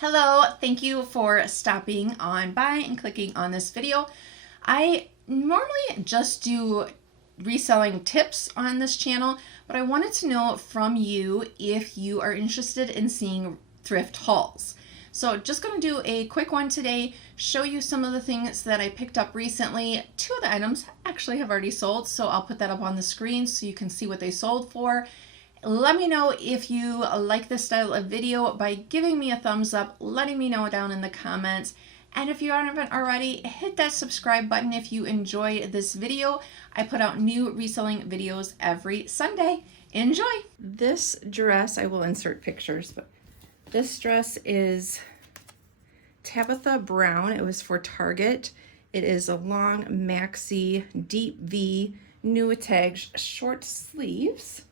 Hello, thank you for stopping on by and clicking on this video. I normally just do reselling tips on this channel, but I wanted to know from you if you are interested in seeing thrift hauls. So just going to do a quick one today, show you some of the things that I picked up recently. Two of the items actually have already sold, so I'll put that up on the screen so you can see what they sold for. Let me know if you like this style of video by giving me a thumbs up, letting me know down in the comments. And if you haven't already, hit that subscribe button if you enjoy this video. I put out new reselling videos every Sunday. Enjoy! This dress, I will insert pictures, but this dress is Tabitha Brown. It was for Target. It is a long maxi, deep V, new tags, short sleeves.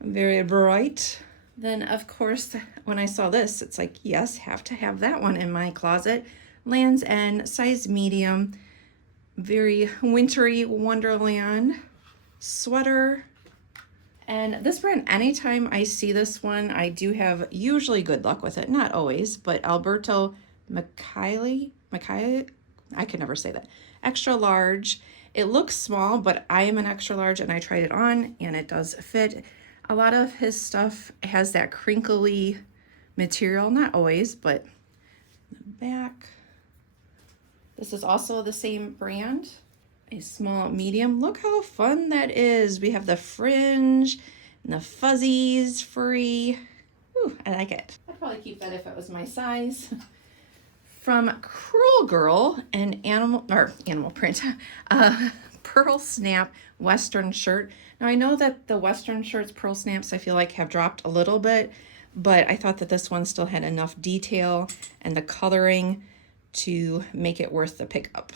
Very bright. Then of course, when I saw this, it's like, yes, have to have that one in my closet. Lands' End, size medium, very wintry wonderland sweater. And this brand, anytime I see this one, I do have usually good luck with it. Not always, but Alberto Macaulay, I can never say that. Extra large. It looks small, but I am an extra large and I tried it on and it does fit. A lot of his stuff has that crinkly material, not always, but the back. This is also the same brand, a small medium. Look how fun that is. We have the fringe and the fuzzies, furry. Ooh, I like it. I'd probably keep that if it was my size. From Cruel Girl, an animal print, pearl snap Western shirt. Now I know that the Western shirts, pearl snaps, I feel like have dropped a little bit, but I thought that this one still had enough detail and the coloring to make it worth the pickup.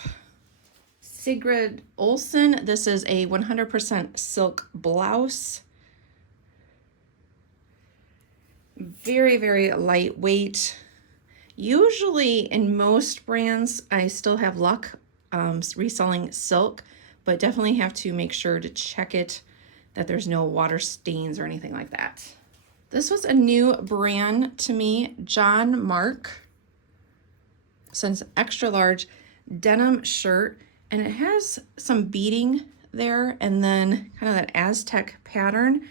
Sigrid Olsen, this is a 100% silk blouse. Very, very lightweight. Usually in most brands, I still have luck reselling silk, but definitely have to make sure to check it that there's no water stains or anything like that. This was a new brand to me, John Mark. Since extra large denim shirt, and it has some beading there and then kind of that Aztec pattern,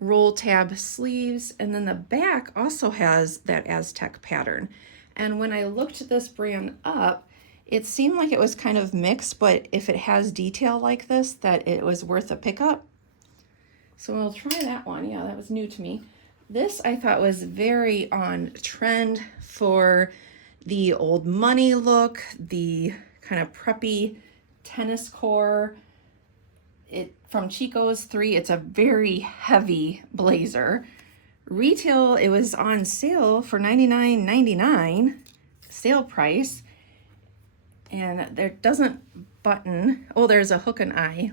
roll tab sleeves, and then the back also has that Aztec pattern. And when I looked this brand up, it seemed like it was kind of mixed, but if it has detail like this, that it was worth a pickup. So we'll try that one. Yeah, that was new to me. This I thought was very on trend for the old money look, the kind of preppy tennis core. It from Chico's 3, it's a very heavy blazer. Retail, it was on sale for $99.99, sale price. And there doesn't button. Oh, there's a hook and eye.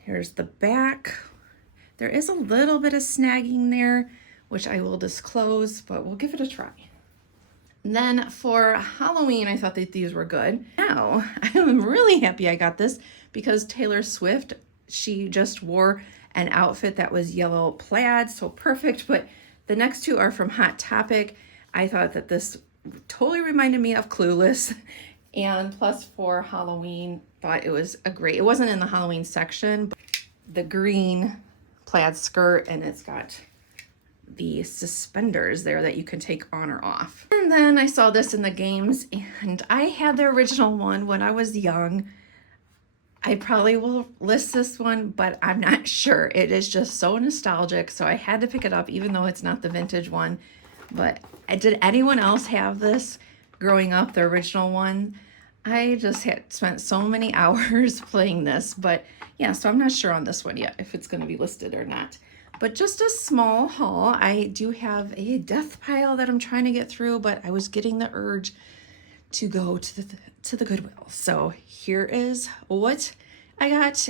Here's the back. There is a little bit of snagging there, which I will disclose, but we'll give it a try. And then for Halloween, I thought that these were good. Now, I'm really happy I got this because Taylor Swift, she just wore an outfit that was yellow plaid, so perfect. But the next two are from Hot Topic. I thought that this totally reminded me of Clueless. And plus for Halloween, thought it was a great, it wasn't in the Halloween section, but the green plaid skirt, and it's got the suspenders there that you can take on or off. And then I saw this in the games, and I had the original one when I was young. I probably will list this one, but I'm not sure. It is just so nostalgic, so I had to pick it up even though it's not the vintage one. But did anyone else have this growing up, the original one? I just had spent so many hours playing this, but yeah, so I'm not sure on this one yet if it's going to be listed or not. But just a small haul. I do have a death pile that I'm trying to get through, but I was getting the urge to go to the Goodwill. So here is what I got.